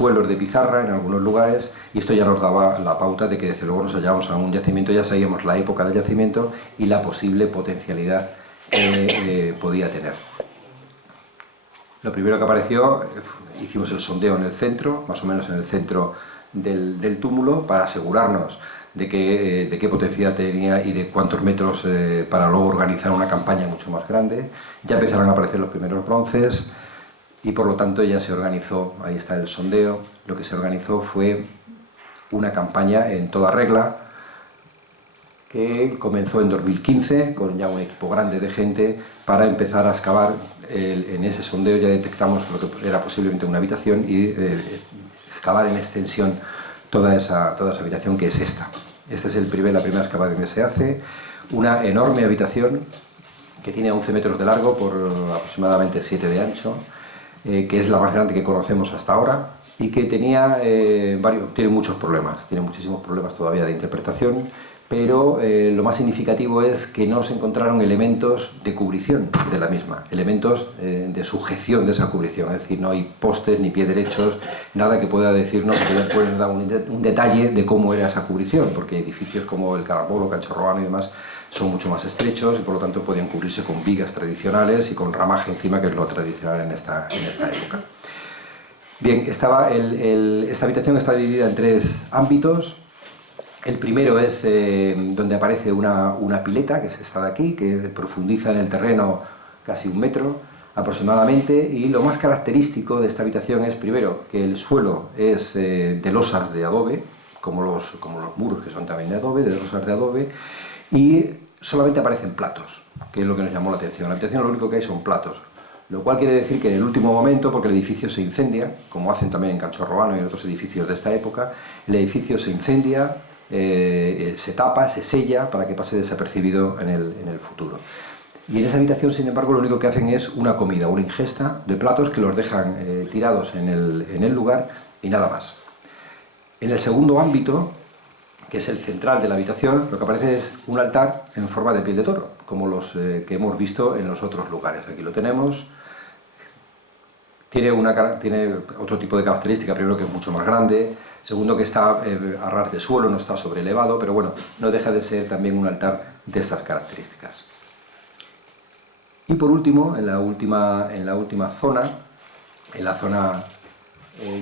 suelos de pizarra en algunos lugares, y esto ya nos daba la pauta de que desde luego nos hallábamos en un yacimiento, ya sabíamos la época del yacimiento y la posible potencialidad que podía tener. Lo primero que apareció, hicimos el sondeo en el centro, más o menos en el centro del túmulo, para asegurarnos de qué potencialidad tenía y de cuántos metros, para luego organizar una campaña mucho más grande. Ya empezaron a aparecer los primeros bronces y por lo tanto ya se organizó, ahí está el sondeo, lo que se organizó fue una campaña en toda regla que comenzó en 2015 con ya un equipo grande de gente para empezar a excavar. En ese sondeo ya detectamos lo que era posiblemente una habitación y excavar en extensión toda esa habitación, que es esta. Esta es la primera excavación que se hace, una enorme habitación que tiene 11 metros de largo por aproximadamente 7 de ancho, que es la más grande que conocemos hasta ahora y que tiene muchos problemas, tiene muchísimos problemas todavía de interpretación, pero lo más significativo es que no se encontraron elementos de cubrición de la misma, elementos de sujeción de esa cubrición, es decir, no hay postes ni pie derechos, nada que pueda decirnos, que pueda dar un detalle de cómo era esa cubrición, porque edificios como el Carambolo, Cancho Roano y demás son mucho más estrechos y por lo tanto podían cubrirse con vigas tradicionales y con ramaje encima, que es lo tradicional en esta época. Bien, esta habitación está dividida en 3 ámbitos. El primero es donde aparece una pileta, que es esta de aquí, que profundiza en el terreno casi 1 metro aproximadamente, y lo más característico de esta habitación es, primero, que el suelo es de losas de adobe, como los muros, que son también de adobe, de losas de adobe, y solamente aparecen platos, que es lo que nos llamó la atención. En la habitación lo único que hay son platos, lo cual quiere decir que en el último momento, porque el edificio se incendia, como hacen también en Cancho Roano y en otros edificios de esta época, el edificio se incendia, se tapa, se sella para que pase desapercibido en el futuro. Y en esa habitación, sin embargo, lo único que hacen es una comida, una ingesta de platos que los dejan tirados en el lugar y nada más. En el segundo ámbito, que es el central de la habitación, lo que aparece es un altar en forma de piel de toro, como los que hemos visto en los otros lugares. Aquí lo tenemos. Tiene otro tipo de característica, primero que es mucho más grande, segundo que está a ras de suelo, no está sobrelevado, pero bueno, no deja de ser también un altar de estas características. Y por último, en la última zona, en la zona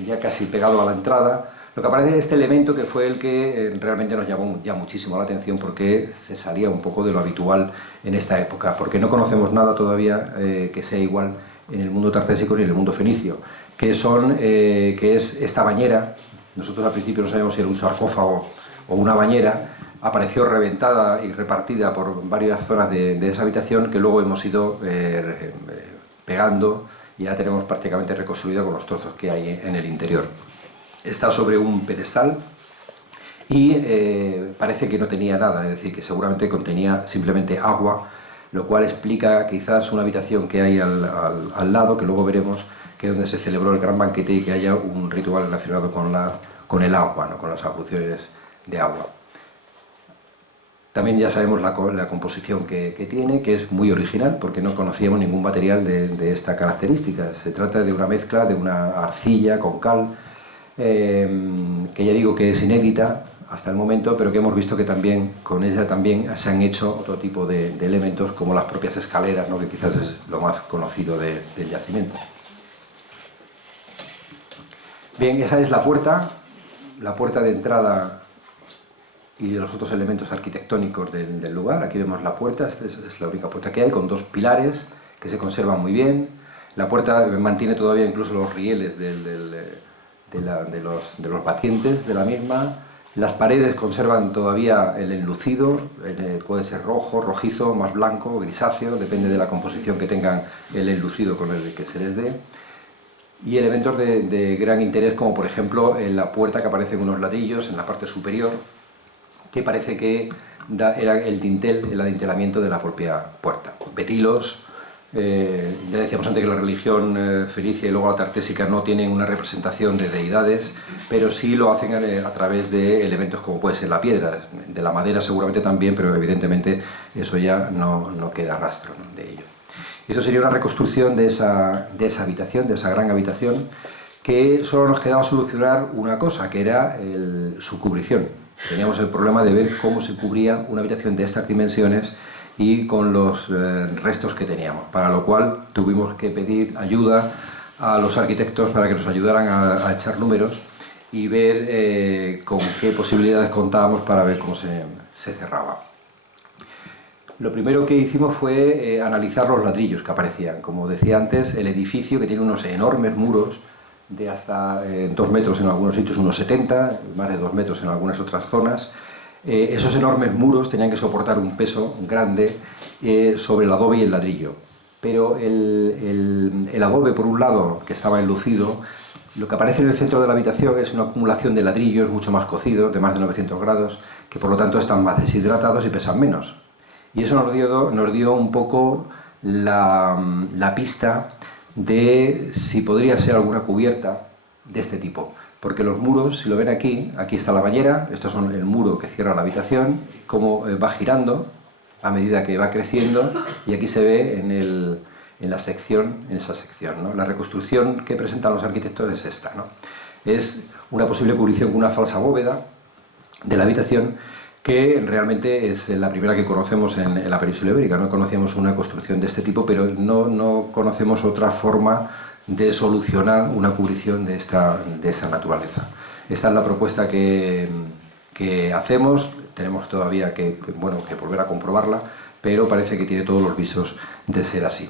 ya casi pegado a la entrada, lo que aparece es este elemento que fue el que realmente nos llamó ya muchísimo la atención, porque se salía un poco de lo habitual en esta época, porque no conocemos nada todavía que sea igual en el mundo tartésico ni en el mundo fenicio, que es esta bañera. Nosotros al principio no sabíamos si era un sarcófago o una bañera. Apareció reventada y repartida por varias zonas de esa habitación, que luego hemos ido pegando y ya tenemos prácticamente reconstruida con los trozos que hay en el interior. Está sobre un pedestal y parece que no tenía nada, es decir, que seguramente contenía simplemente agua, lo cual explica quizás una habitación que hay al lado, que luego veremos, que es donde se celebró el gran banquete, y que haya un ritual relacionado con el agua, ¿no? Con las acusaciones de agua. También ya sabemos la composición que tiene, que es muy original, porque no conocíamos ningún material de esta característica. Se trata de una mezcla de una arcilla con cal, que ya digo que es inédita hasta el momento, pero que hemos visto que también con ella también se han hecho otro tipo de elementos, como las propias escaleras, ¿no? Que quizás es lo más conocido del yacimiento. Bien, esa es la puerta de entrada y los otros elementos arquitectónicos del lugar. Aquí vemos la puerta, esta es la única puerta que hay, con 2 pilares que se conservan muy bien. La puerta mantiene todavía incluso los rieles de los batientes de la misma. Las paredes conservan todavía el enlucido, puede ser rojo, rojizo, más blanco, grisáceo, depende de la composición que tengan el enlucido con el que se les dé. Y elementos de gran interés, como por ejemplo en la puerta, que aparecen unos ladrillos en la parte superior, que parece que era el dintel, el adintelamiento de la propia puerta. Petilos. Ya decíamos antes que la religión fenicia y luego la tartésica no tienen una representación de deidades, pero sí lo hacen a través de elementos como puede ser la piedra, de la madera seguramente también, pero evidentemente eso ya no queda rastro, ¿no?, de ello. Esto sería una reconstrucción de esa habitación, de esa gran habitación, que solo nos quedaba solucionar una cosa, que era su cubrición. Teníamos el problema de ver cómo se cubría una habitación de estas dimensiones y con los restos que teníamos, para lo cual tuvimos que pedir ayuda a los arquitectos para que nos ayudaran a echar números y ver con qué posibilidades contábamos para ver cómo se cerraba. Lo primero que hicimos fue analizar los ladrillos que aparecían. Como decía antes, el edificio, que tiene unos enormes muros de hasta 2 metros en algunos sitios, unos 70, más de 2 metros en algunas otras zonas. Esos enormes muros tenían que soportar un peso grande sobre el adobe y el ladrillo. Pero el adobe, por un lado, que estaba enlucido, lo que aparece en el centro de la habitación es una acumulación de ladrillos mucho más cocidos, de más de 900 grados, que por lo tanto están más deshidratados y pesan menos. Y eso nos dio un poco la pista de si podría ser alguna cubierta de este tipo. Porque los muros, si lo ven aquí está la bañera, estos son el muro que cierra la habitación, cómo va girando a medida que va creciendo, y aquí se ve en esa sección, ¿no? La reconstrucción que presentan los arquitectos es esta, ¿no? Es una posible cubrición con una falsa bóveda de la habitación, que realmente es la primera que conocemos en la península ibérica. No conocíamos una construcción de este tipo, pero no conocemos otra forma de solucionar una cubrición de esta naturaleza. Esta es la propuesta que hacemos. Tenemos todavía que volver a comprobarla, pero parece que tiene todos los visos de ser así.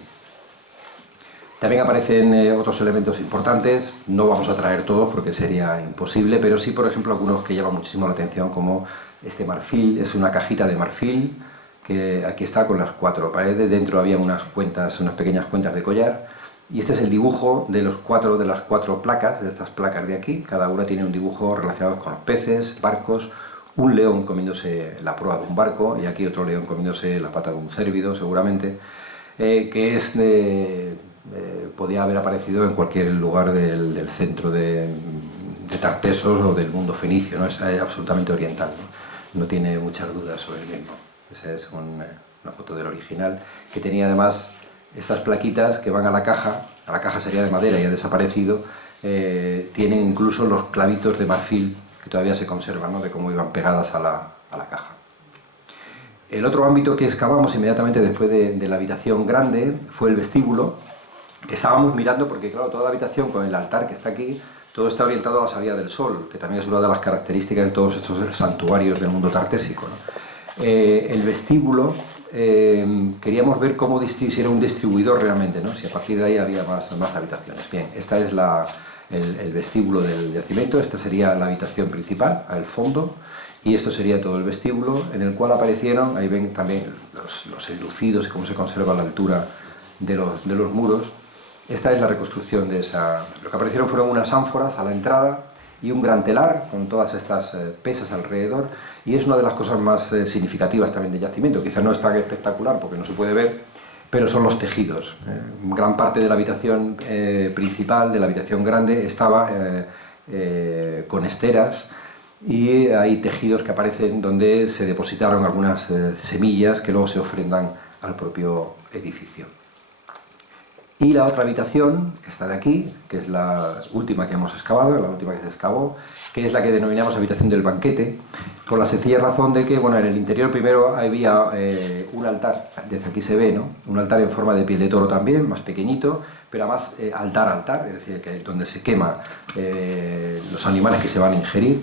También aparecen otros elementos importantes. No vamos a traer todos porque sería imposible, pero sí, por ejemplo, algunos que llaman muchísimo la atención, como este marfil. Es una cajita de marfil que aquí está con las 4 paredes. Dentro había unas pequeñas cuentas de collar. Y este es el dibujo de las 4 placas, de estas placas de aquí. Cada una tiene un dibujo relacionado con los peces, barcos, un león comiéndose la proa de un barco, y aquí otro león comiéndose la pata de un cérvido, seguramente, que podía haber aparecido en cualquier lugar del centro de Tartesos o del mundo fenicio, ¿no? Es absolutamente oriental, ¿no? No tiene muchas dudas sobre el mismo. Esa es una foto del original, que tenía además estas plaquitas que van a la caja sería de madera y ha desaparecido, tienen incluso los clavitos de marfil que todavía se conservan, ¿no? De cómo iban pegadas a la caja. El otro ámbito que excavamos inmediatamente después de la habitación grande fue el vestíbulo. Estábamos mirando porque, claro, toda la habitación con el altar que está aquí, todo está orientado a la salida del sol, que también es una de las características de todos estos santuarios del mundo tartésico, ¿no? El vestíbulo, queríamos ver cómo si era un distribuidor realmente, ¿no? Si a partir de ahí había más habitaciones. Bien, esta es el vestíbulo del yacimiento. Esta sería la habitación principal, al fondo, y esto sería todo el vestíbulo, en el cual aparecieron, ahí ven también los enlucidos y cómo se conserva la altura de los muros. Esta es la reconstrucción de esa. Lo que aparecieron fueron unas ánforas a la entrada y un gran telar con todas estas pesas alrededor, y es una de las cosas más significativas también del yacimiento. Quizá no es tan espectacular porque no se puede ver, pero son los tejidos. Gran parte de la habitación principal, de la habitación grande, estaba con esteras, y hay tejidos que aparecen donde se depositaron algunas semillas que luego se ofrendan al propio edificio. Y la otra habitación, esta de aquí, que es la última que hemos excavado, la última que se excavó, que es la que denominamos habitación del banquete, por la sencilla razón de que, bueno, en el interior primero había un altar, desde aquí se ve, ¿no? Un altar en forma de piel de toro también, más pequeñito, pero además altar, es decir, que donde se quema los animales que se van a ingerir.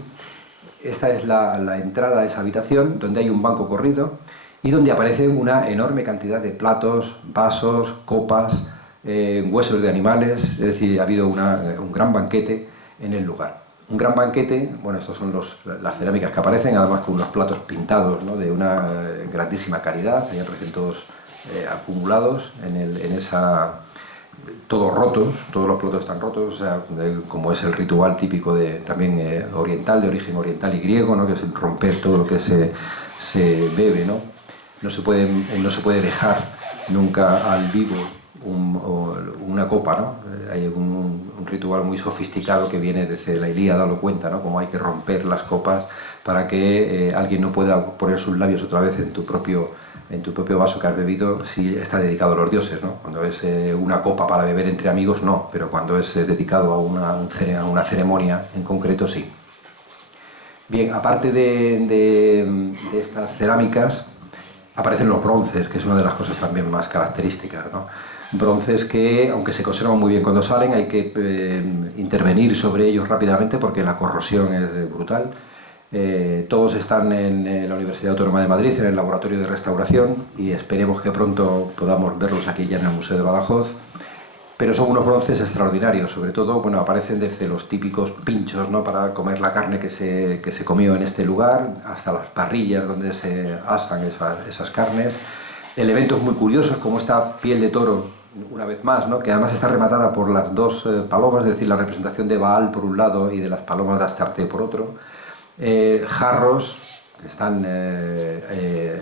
Esta es la entrada a esa habitación, donde hay un banco corrido y donde aparece una enorme cantidad de platos, vasos, copas, huesos de animales. Es decir, ha habido un gran banquete en el lugar. Un gran banquete, bueno, estos son las cerámicas que aparecen, además con unos platos pintados, ¿no? De una grandísima calidad. Ahí aparecen todos acumulados en esa... todos rotos, todos los platos están rotos, o sea, como es el ritual típico también oriental, de origen oriental y griego, ¿no? Que es romper todo lo que se bebe, ¿no? No se puede dejar nunca al vivo una copa, ¿no? Hay un ritual muy sofisticado que viene desde la Ilíada, lo cuenta, ¿no? Cómo hay que romper las copas para que alguien no pueda poner sus labios otra vez en tu propio en tu propio vaso que has bebido, sí está dedicado a los dioses, ¿no? Cuando es una copa para beber entre amigos, no, pero cuando es dedicado a una ceremonia en concreto, sí. Bien, aparte de estas cerámicas, aparecen los bronces, que es una de las cosas también más características, ¿no? Bronces que, aunque se conservan muy bien cuando salen, hay que intervenir sobre ellos rápidamente porque la corrosión es brutal. Todos están en la Universidad Autónoma de Madrid, en el laboratorio de restauración, y esperemos que pronto podamos verlos aquí ya en el Museo de Badajoz. Pero son unos bronces extraordinarios, sobre todo, bueno, aparecen desde los típicos pinchos, ¿no?, para comer la carne que se comió en este lugar, hasta las parrillas donde se asan esas carnes. Elementos muy curiosos como esta piel de toro, una vez más, ¿no?, que además está rematada por las dos palomas, es decir, la representación de Baal por un lado y de las palomas de Astarte por otro. Jarros, que están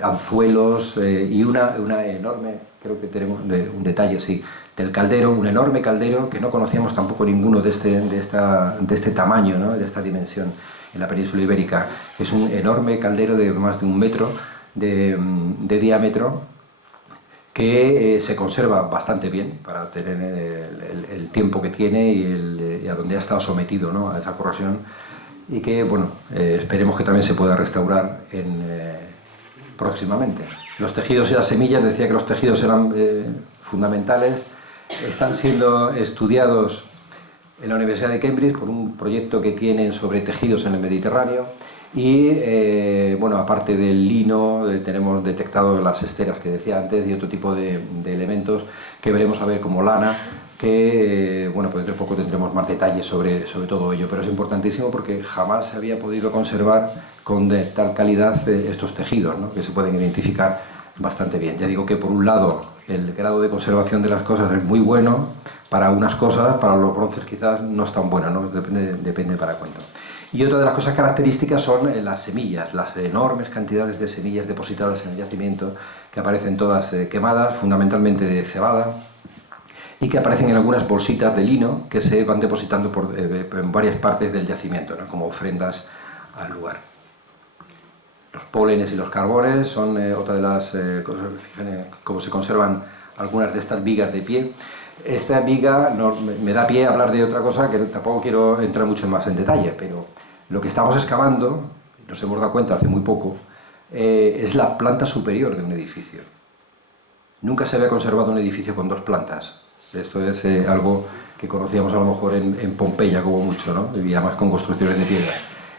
anzuelos y una enorme, creo que tenemos un detalle, sí, del caldero, un enorme caldero que no conocíamos tampoco ninguno de este tamaño, ¿no?, de esta dimensión en la península ibérica. Es un enorme caldero de más de 1 metro de diámetro que se conserva bastante bien para tener el tiempo que tiene y a donde ha estado sometido, ¿no?, a esa corrosión, y que, bueno, esperemos que también se pueda restaurar próximamente. Los tejidos y las semillas, decía que los tejidos eran fundamentales. Están siendo estudiados en la Universidad de Cambridge por un proyecto que tienen sobre tejidos en el Mediterráneo y, bueno, aparte del lino, tenemos detectado las esteras que decía antes y otro tipo de elementos que veremos a ver como lana, que, bueno, pues dentro de poco tendremos más detalles sobre todo ello, pero es importantísimo porque jamás se había podido conservar con tal calidad estos tejidos, ¿no?, que se pueden identificar bastante bien. Ya digo que por un lado el grado de conservación de las cosas es muy bueno para unas cosas, para los bronces quizás no es tan bueno, ¿no?, depende para cuánto. Y otra de las cosas características son las semillas, las enormes cantidades de semillas depositadas en el yacimiento, que aparecen todas quemadas, fundamentalmente de cebada, y que aparecen en algunas bolsitas de lino que se van depositando en varias partes del yacimiento, ¿no?, como ofrendas al lugar. Los pólenes y los carbones son otra de las cosas, fíjense cómo se conservan algunas de estas vigas de pie. Esta viga me da pie a hablar de otra cosa que tampoco quiero entrar mucho más en detalle, pero lo que estamos excavando, nos hemos dado cuenta hace muy poco, es la planta superior de un edificio. Nunca se había conservado un edificio con 2 plantas. Esto es algo que conocíamos a lo mejor en Pompeya como mucho, ¿no?, y además con construcciones de piedra.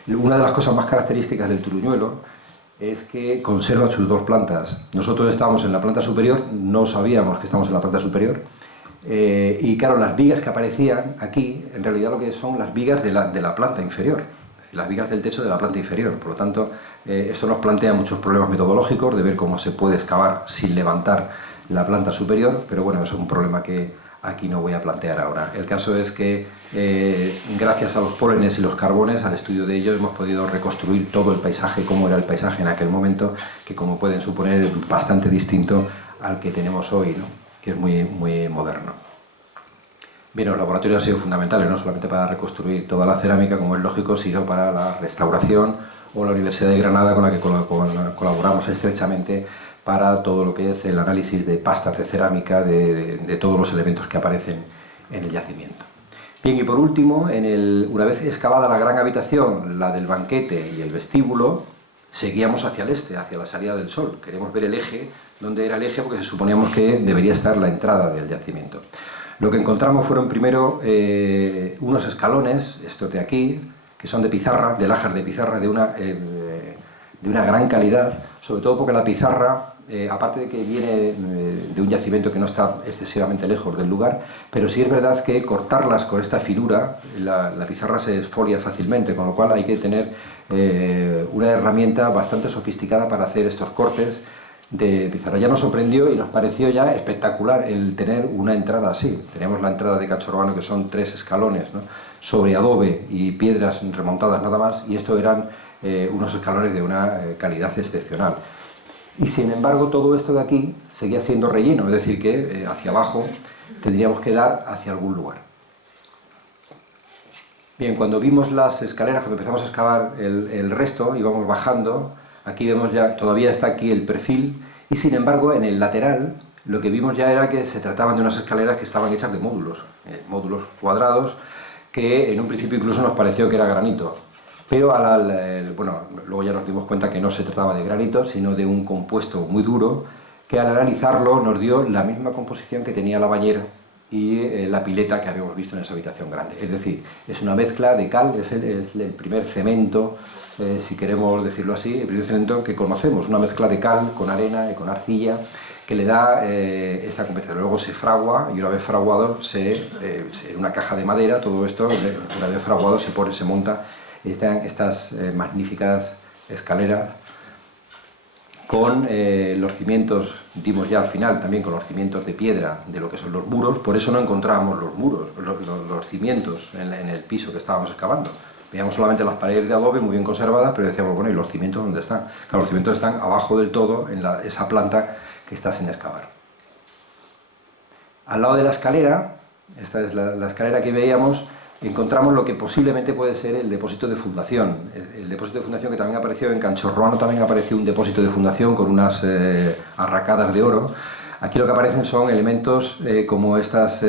Una de las cosas más características del Turuñuelo es que conserva sus 2 plantas. Nosotros estábamos en la planta superior, no sabíamos que estábamos en la planta superior, y claro, las vigas que aparecían aquí, en realidad lo que son las vigas de la planta inferior, es decir, las vigas del techo de la planta inferior. Por lo tanto, esto nos plantea muchos problemas metodológicos de ver cómo se puede excavar sin levantar la planta superior, pero bueno, eso es un problema que aquí no voy a plantear ahora. El caso es que gracias a los pólenes y los carbones, al estudio de ellos, hemos podido reconstruir todo el paisaje, cómo era el paisaje en aquel momento, que como pueden suponer es bastante distinto al que tenemos hoy, ¿no?, que es muy, muy moderno. Bien, los laboratorios han sido fundamentales, no solamente para reconstruir toda la cerámica, como es lógico, sino para la restauración, o la Universidad de Granada, con la que colaboramos estrechamente para todo lo que es el análisis de pastas de cerámica, de todos los elementos que aparecen en el yacimiento. Bien, y por último, una vez excavada la gran habitación, la del banquete y el vestíbulo, seguíamos hacia el este, hacia la salida del sol. Queremos ver el eje, dónde era el eje, porque suponíamos que debería estar la entrada del yacimiento. Lo que encontramos fueron primero unos escalones, estos de aquí, que son de pizarra, de lajas de pizarra de una gran calidad, sobre todo porque la pizarra, aparte de que viene de un yacimiento que no está excesivamente lejos del lugar, pero sí es verdad que cortarlas con esta finura, la pizarra se esfolia fácilmente, con lo cual hay que tener una herramienta bastante sofisticada para hacer estos cortes de pizarra. Ya nos sorprendió y nos pareció ya espectacular el tener una entrada así. Tenemos la entrada de Cancho Urbano, que son 3 escalones, ¿no?, sobre adobe y piedras remontadas nada más, y esto eran unos escalones de una calidad excepcional. Y sin embargo todo esto de aquí seguía siendo relleno, es decir que hacia abajo tendríamos que dar hacia algún lugar. Bien, cuando vimos las escaleras, cuando empezamos a excavar el resto, íbamos bajando, aquí vemos ya, todavía está aquí el perfil, y Y sin embargo, en el lateral, lo que vimos ya era que se trataban de unas escaleras que estaban hechas de módulos, módulos cuadrados, que en un principio incluso nos pareció que era granito. Pero bueno, luego ya nos dimos cuenta que no se trataba de granito, sino de un compuesto muy duro, que al analizarlo nos dio la misma composición que tenía la bañera y la pileta que habíamos visto en esa habitación grande. Es decir, es una mezcla de cal, es el primer cemento, si queremos decirlo así, el primer cemento que conocemos, una mezcla de cal con arena y con arcilla, que le da esta competencia. Luego se fragua y una vez fraguado, en una caja de madera, todo esto, una vez fraguado se monta estas magníficas escaleras con los cimientos, dimos ya al final también con los cimientos de piedra de lo que son los muros. Por eso no encontrábamos los muros, los cimientos en el piso que estábamos excavando. Veíamos solamente las paredes de adobe muy bien conservadas, pero decíamos, bueno, ¿y los cimientos dónde están? Claro, los cimientos están abajo del todo, en esa planta que está sin excavar. Al lado de la escalera, esta es la escalera que veíamos, encontramos lo que posiblemente puede ser el depósito de fundación. El depósito de fundación que también apareció en Canchorroano, también apareció un depósito de fundación con unas arracadas de oro. Aquí lo que aparecen son elementos como estas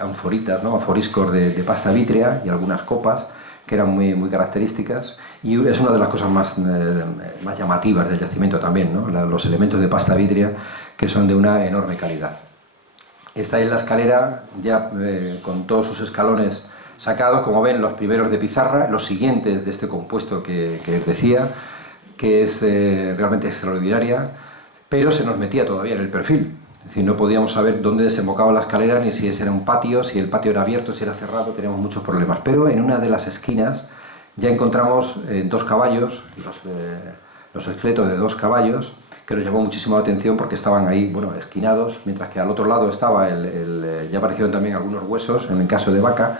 anforitas, ¿no? Anforiscos de pasta vítrea y algunas copas que eran muy características, y es una de las cosas más llamativas del yacimiento también, ¿no? Los elementos de pasta vítrea, que son de una enorme calidad. Esta es la escalera ya con todos sus escalones sacados, como ven, los primeros de pizarra, los siguientes de este compuesto que les decía, que es realmente extraordinaria, pero se nos metía todavía en el perfil. Es decir, no podíamos saber dónde desembocaba la escalera, ni si ese era un patio, si el patio era abierto, si era cerrado, teníamos muchos problemas. Pero en una de las esquinas ya encontramos dos caballos, los esqueletos de dos caballos, que nos llamó muchísimo la atención porque estaban ahí, bueno, esquinados, mientras que al otro lado estaba ya aparecieron también algunos huesos, en el caso de vaca,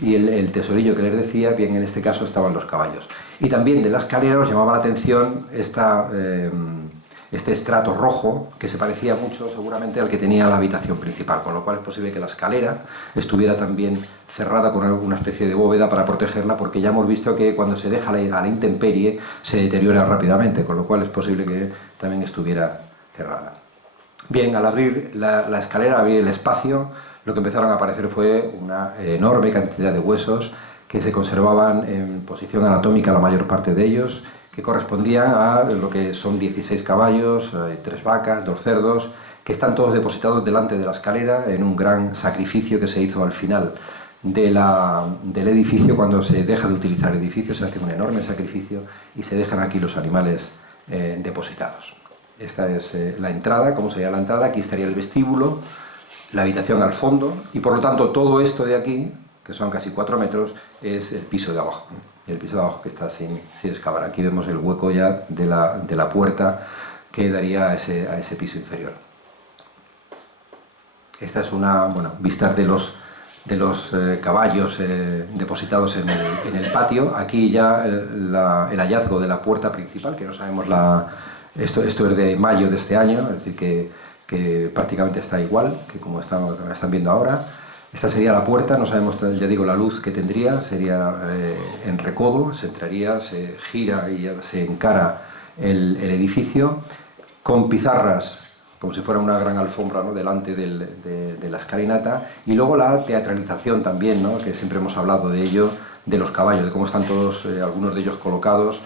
y el tesorillo que les decía, bien, en este caso estaban los caballos. Y también de la escalera nos llamaba la atención este estrato rojo, que se parecía mucho seguramente al que tenía la habitación principal, con lo cual es posible que la escalera estuviera también cerrada con alguna especie de bóveda para protegerla, porque ya hemos visto que cuando se deja a la intemperie se deteriora rápidamente, con lo cual es posible que también estuviera cerrada. Bien, al abrir la escalera, abrir el espacio, lo que empezaron a aparecer fue una enorme cantidad de huesos que se conservaban en posición anatómica, la mayor parte de ellos, que correspondían a lo que son 16 caballos, 3 vacas, 2 cerdos, que están todos depositados delante de la escalera en un gran sacrificio que se hizo al final del edificio. Cuando se deja de utilizar el edificio se hace un enorme sacrificio y se dejan aquí los animales depositados. Esta es la entrada, ¿cómo sería la entrada? Aquí estaría el vestíbulo, la habitación al fondo, y por lo tanto todo esto de aquí, que son casi 4 metros, es el piso de abajo. El piso de abajo que está sin excavar. Aquí vemos el hueco ya de la puerta que daría a ese piso inferior. Esta es una, bueno, vistas de los caballos depositados en el patio. Aquí ya el hallazgo de la puerta principal, que no sabemos esto es de mayo de este año, es decir que prácticamente está igual que como están viendo ahora. Esta sería la puerta, no sabemos, ya digo, la luz que tendría, sería en recodo, se entraría, se gira y ya se encara el edificio, con pizarras, como si fuera una gran alfombra, ¿no?, delante de la escalinata, y luego la teatralización también, ¿no?, que siempre hemos hablado de ello, de los caballos, de cómo están todos, algunos de ellos colocados,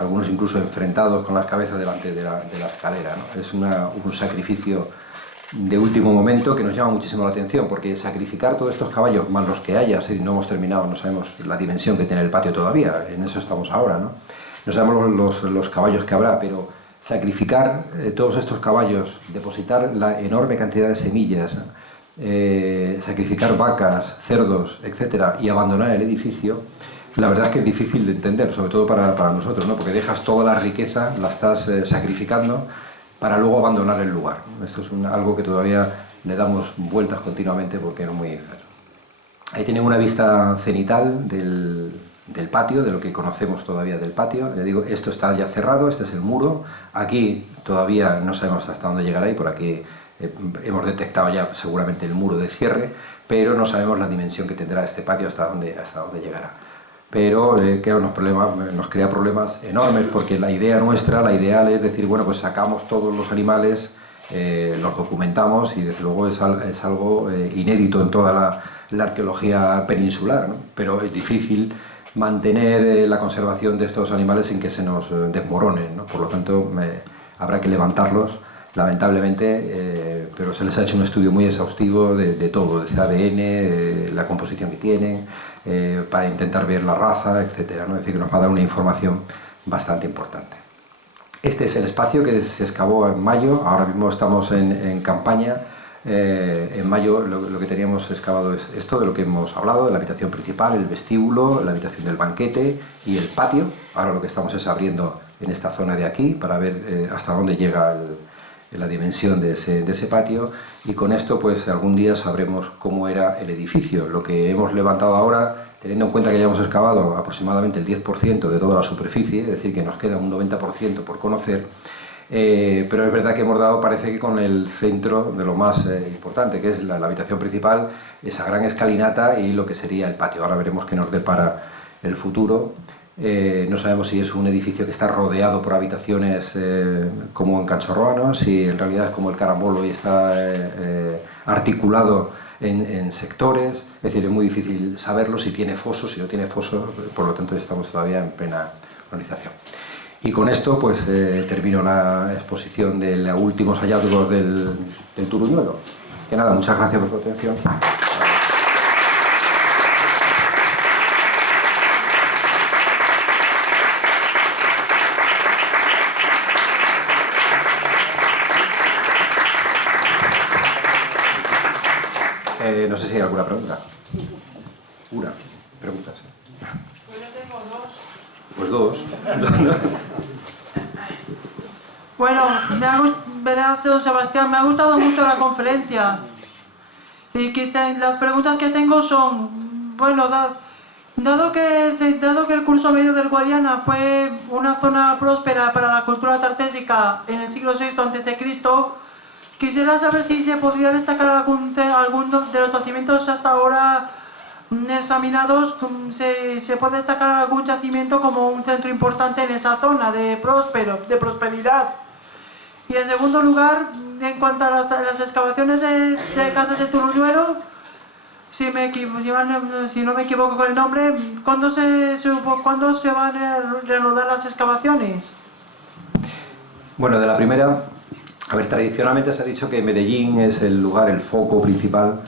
algunos incluso enfrentados con las cabezas delante de la escalera, ¿no? Es un sacrificio de último momento que nos llama muchísimo la atención, porque sacrificar todos estos caballos, más los que haya, si no hemos terminado, no sabemos la dimensión que tiene el patio todavía, en eso estamos ahora, ¿no? No sabemos los caballos que habrá, pero sacrificar todos estos caballos, depositar la enorme cantidad de semillas, sacrificar vacas, cerdos, etcétera, y abandonar el edificio, la verdad es que es difícil de entender, sobre todo para nosotros, ¿no?, porque dejas toda la riqueza, la estás sacrificando, para luego abandonar el lugar. Esto es algo que todavía le damos vueltas continuamente porque es muy... Ahí tienen una vista cenital del patio, de lo que conocemos todavía del patio. Le digo, esto está ya cerrado, este es el muro. Aquí todavía no sabemos hasta dónde llegará y por aquí hemos detectado ya seguramente el muro de cierre, pero no sabemos la dimensión que tendrá este patio hasta dónde llegará. pero nos crea problemas enormes, porque la idea nuestra, la ideal es decir, bueno, pues sacamos todos los animales, los documentamos y desde luego es algo inédito en toda la arqueología peninsular, ¿no? Pero es difícil mantener la conservación de estos animales sin que se nos desmoronen, ¿no? Por lo tanto, habrá que levantarlos, lamentablemente, pero se les ha hecho un estudio muy exhaustivo de todo, de ADN, la composición que tienen, para intentar ver la raza, etcétera, ¿no? Es decir, que nos va a dar una información bastante importante. Este es el espacio que se excavó en mayo, ahora mismo estamos en campaña. En mayo lo que teníamos excavado es esto de lo que hemos hablado, de la habitación principal, el vestíbulo, la habitación del banquete y el patio. Ahora lo que estamos es abriendo en esta zona de aquí para ver hasta dónde llega la dimensión de ese patio, y con esto pues algún día sabremos cómo era el edificio. Lo que hemos levantado ahora, teniendo en cuenta que ya hemos excavado aproximadamente el 10% de toda la superficie, es decir, que nos queda un 90% por conocer, pero es verdad que hemos dado, parece que con el centro de lo más importante, que es la habitación principal, esa gran escalinata y lo que sería el patio. Ahora veremos qué nos depara el futuro. No sabemos si es un edificio que está rodeado por habitaciones como en Canchorroa, si en realidad es como el Carambolo y está articulado en sectores. Es decir, es muy difícil saberlo, si tiene fosos, si no tiene fosos, por lo tanto estamos todavía en plena organización. Y con esto pues termino la exposición de los últimos hallazgos del Turuñuelo. Que nada, muchas gracias por su atención. No sé si hay alguna pregunta. Una. Preguntas. Pues yo tengo dos. Pues dos. Bueno, verás, don Sebastián, me ha gustado mucho la conferencia. Y quizá las preguntas que tengo son, bueno, dado que el curso medio del Guadiana fue una zona próspera para la cultura tartésica en el siglo VI a.C., quisiera saber si se podría destacar algún de los yacimientos hasta ahora examinados. Se puede destacar algún yacimiento como un centro importante en esa zona de prosperidad. Y en segundo lugar, en cuanto a las excavaciones de casas de Turuñuelo, si no me equivoco con el nombre, ¿cuándo se van a reanudar las excavaciones? Bueno, de la primera, a ver, tradicionalmente se ha dicho que Medellín es el lugar, el foco principal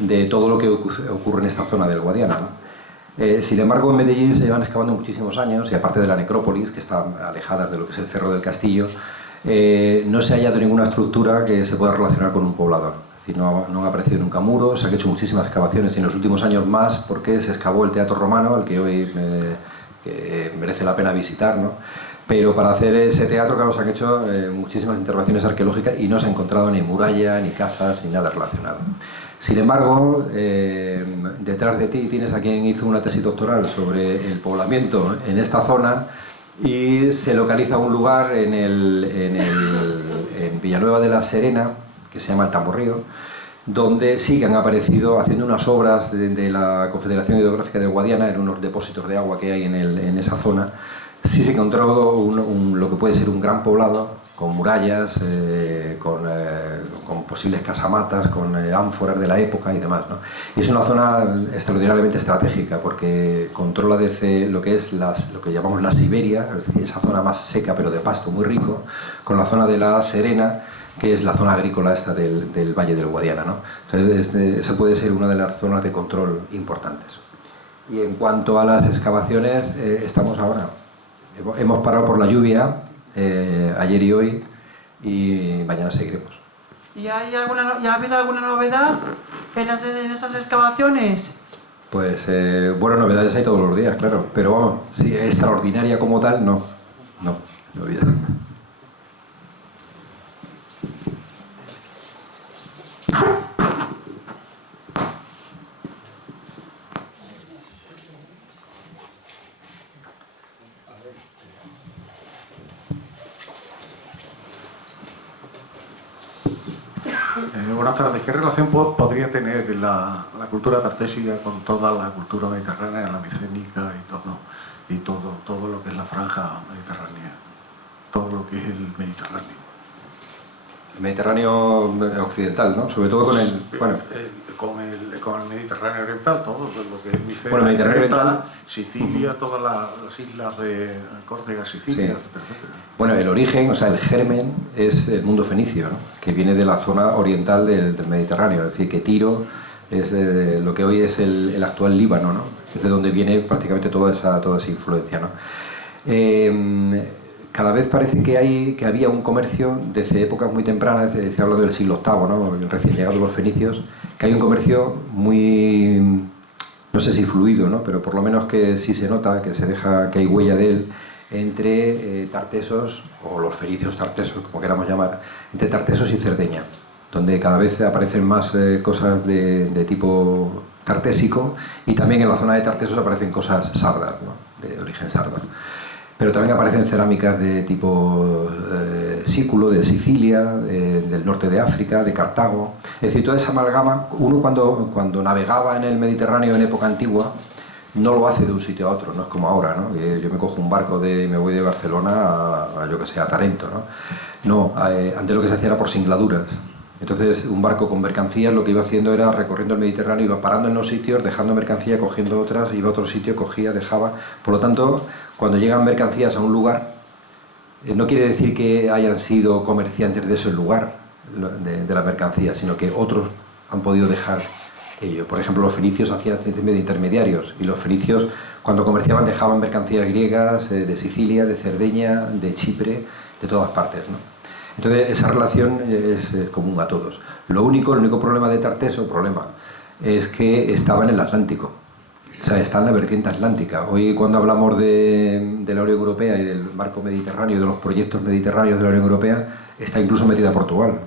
de todo lo que ocurre en esta zona del Guadiana, ¿no? Sin embargo, en Medellín se llevan excavando muchísimos años, y aparte de la necrópolis, que está alejada de lo que es el Cerro del Castillo, no se ha hallado ninguna estructura que se pueda relacionar con un poblador. Es decir, no han aparecido nunca muros, se han hecho muchísimas excavaciones, y en los últimos años más, porque se excavó el Teatro Romano, el que hoy merece la pena visitar, ¿no? Pero para hacer ese teatro, claro, se han hecho muchísimas intervenciones arqueológicas y no se ha encontrado ni muralla, ni casas, ni nada relacionado. Sin embargo, detrás de ti tienes a quien hizo una tesis doctoral sobre el poblamiento en esta zona, y se localiza un lugar en Villanueva de la Serena, que se llama el Tamborrío, donde sí que han aparecido, haciendo unas obras de la Confederación Hidrográfica del Guadiana, en unos depósitos de agua que hay en esa zona. Sí se encontró lo que puede ser un gran poblado, con murallas, con posibles casamatas, con ánforas de la época y demás, ¿no? Y es una zona extraordinariamente estratégica, porque controla desde lo que es lo que llamamos la Siberia, es decir, esa zona más seca pero de pasto muy rico, con la zona de la Serena, que es la zona agrícola esta del Valle del Guadiana, ¿no? Entonces, esa puede ser una de las zonas de control importantes. Y en cuanto a las excavaciones, estamos ahora. Hemos parado por la lluvia ayer y hoy, y mañana seguiremos. ¿Y ya ha habido alguna novedad en esas excavaciones? Pues, bueno, novedades hay todos los días, claro, pero vamos, sí, extraordinaria como tal, no novedad. Buenas tardes. ¿Qué relación podría tener la cultura tartésica con toda la cultura mediterránea, la micénica y todo franja mediterránea, todo lo que es el Mediterráneo. El Mediterráneo occidental, ¿no? Sobre todo con el... Bueno, con el Mediterráneo oriental, todo lo que es hemisferio bueno, el Mediterráneo oriental, Sicilia, todas las islas de Córcega, Sicilia, sí. etcétera, etcétera. Bueno, el origen, o sea, el germen es el mundo fenicio, ¿no? Que viene de la zona oriental del Mediterráneo, es decir, que Tiro es de lo que hoy es el actual Líbano, ¿no? Es de donde viene prácticamente toda esa influencia, ¿no? Cada vez parece que había un comercio desde épocas muy tempranas, estoy hablando del siglo VIII, ¿no? Recién llegados los fenicios, que hay un comercio muy, no sé si fluido, ¿no? Pero por lo menos que sí se nota, que se deja, que hay huella de él, entre Tartesos, o los fenicios tartesos, como queramos llamar, entre Tartesos y Cerdeña, donde cada vez aparecen más cosas de tipo tartésico, y también en la zona de Tartesos aparecen cosas sardas, ¿no? De origen sardo. Pero también aparecen cerámicas de tipo sículo, de Sicilia, del norte de África, de Cartago. Es decir, toda esa amalgama, uno cuando navegaba en el Mediterráneo en época antigua, no lo hace de un sitio a otro, no es como ahora, ¿no? Que yo me cojo un barco y me voy de Barcelona yo que sé, a Tarento, ¿no? No, antes lo que se hacía era por singladuras. Entonces, un barco con mercancías lo que iba haciendo era recorriendo el Mediterráneo, iba parando en los sitios, dejando mercancía, cogiendo otras, iba a otro sitio, cogía, dejaba. Por lo tanto, cuando llegan mercancías a un lugar, no quiere decir que hayan sido comerciantes de ese lugar, de la mercancía, sino que otros han podido dejar ello. Por ejemplo, los fenicios hacían de intermediarios, y los fenicios, cuando comerciaban, dejaban mercancías griegas, de Sicilia, de Cerdeña, de Chipre, de todas partes, ¿no? Entonces, esa relación es común a todos. El único problema de Tarteso, es que estaba en el Atlántico. O sea, está en la vertiente atlántica. Hoy, cuando hablamos de la Unión Europea y del marco mediterráneo y de los proyectos mediterráneos de la Unión Europea, está incluso metida Portugal,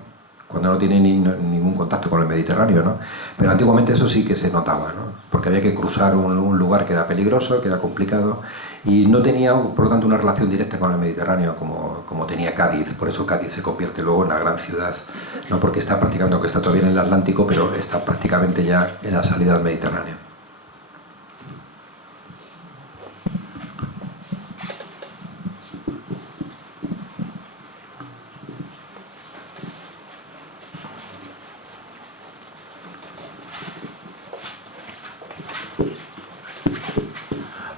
cuando no tiene ningún contacto con el Mediterráneo, ¿no? Pero antiguamente eso sí que se notaba, ¿no? Porque había que cruzar un lugar que era peligroso, que era complicado, y no tenía, por lo tanto, una relación directa con el Mediterráneo como tenía Cádiz. Por eso Cádiz se convierte luego en la gran ciudad, ¿no? Porque está prácticamente, aunque está todavía en el Atlántico, pero está prácticamente ya en la salida al Mediterráneo.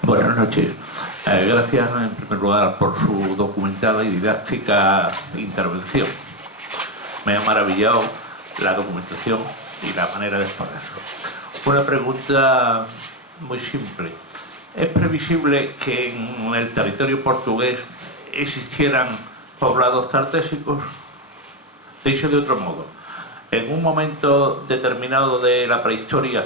Buenas noches. Gracias en primer lugar por su documentada y didáctica intervención. Me ha maravillado la documentación y la manera de exponerlo. Una pregunta muy simple. ¿Es previsible que en el territorio portugués existieran poblados tartésicos? Dicho de otro modo, en un momento determinado de la prehistoria,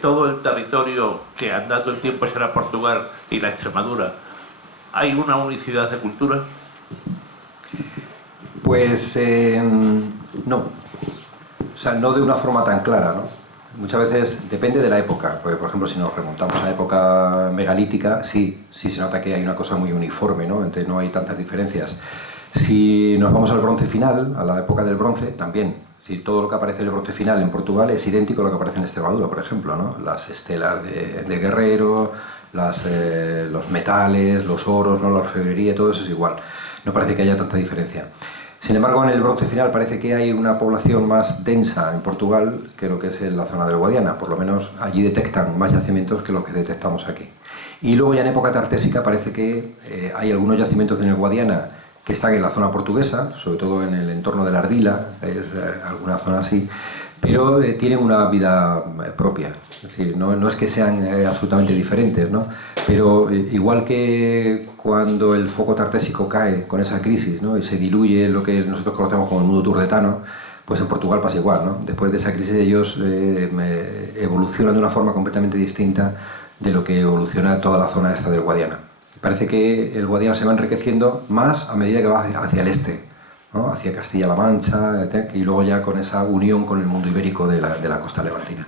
todo el territorio que andando el tiempo será Portugal y la Extremadura, ¿hay una unicidad de cultura? Pues no, o sea, no de una forma tan clara, ¿no? Muchas veces depende de la época, porque por ejemplo si nos remontamos a la época megalítica, sí se nota que hay una cosa muy uniforme, ¿no? Entre no hay tantas diferencias. Si nos vamos al bronce final, a la época del bronce, también. Es decir, todo lo que aparece en el bronce final en Portugal es idéntico a lo que aparece en Extremadura, por ejemplo, ¿no? Las estelas de Guerrero, los metales, los oros, ¿no? La orfebrería, todo eso es igual. No parece que haya tanta diferencia. Sin embargo, en el bronce final parece que hay una población más densa en Portugal que lo que es en la zona del Guadiana. Por lo menos allí detectan más yacimientos que los que detectamos aquí. Y luego ya en época tartésica parece que hay algunos yacimientos en el Guadiana que están en la zona portuguesa, sobre todo en el entorno de la Ardila, alguna zona así, pero tienen una vida propia. Es decir, no es que sean absolutamente diferentes, ¿no? Pero igual que cuando el foco tartésico cae con esa crisis, ¿no? Y se diluye lo que nosotros conocemos como el mundo turdetano, pues en Portugal pasa igual, ¿no? Después de esa crisis ellos evolucionan de una forma completamente distinta de lo que evoluciona toda la zona esta del Guadiana. Parece que el Guadiana se va enriqueciendo más a medida que va hacia el este, ¿no? Hacia Castilla-La Mancha, y luego ya con esa unión con el mundo ibérico de la costa levantina.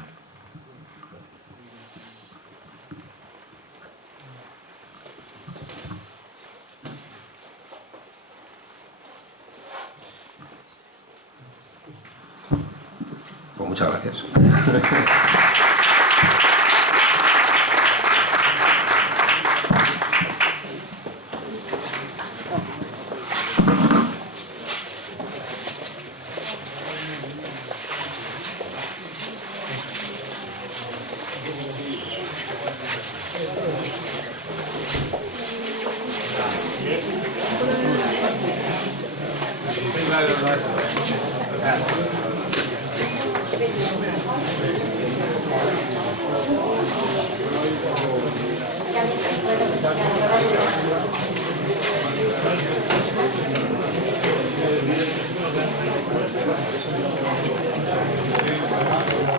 Pues muchas gracias. Gracias.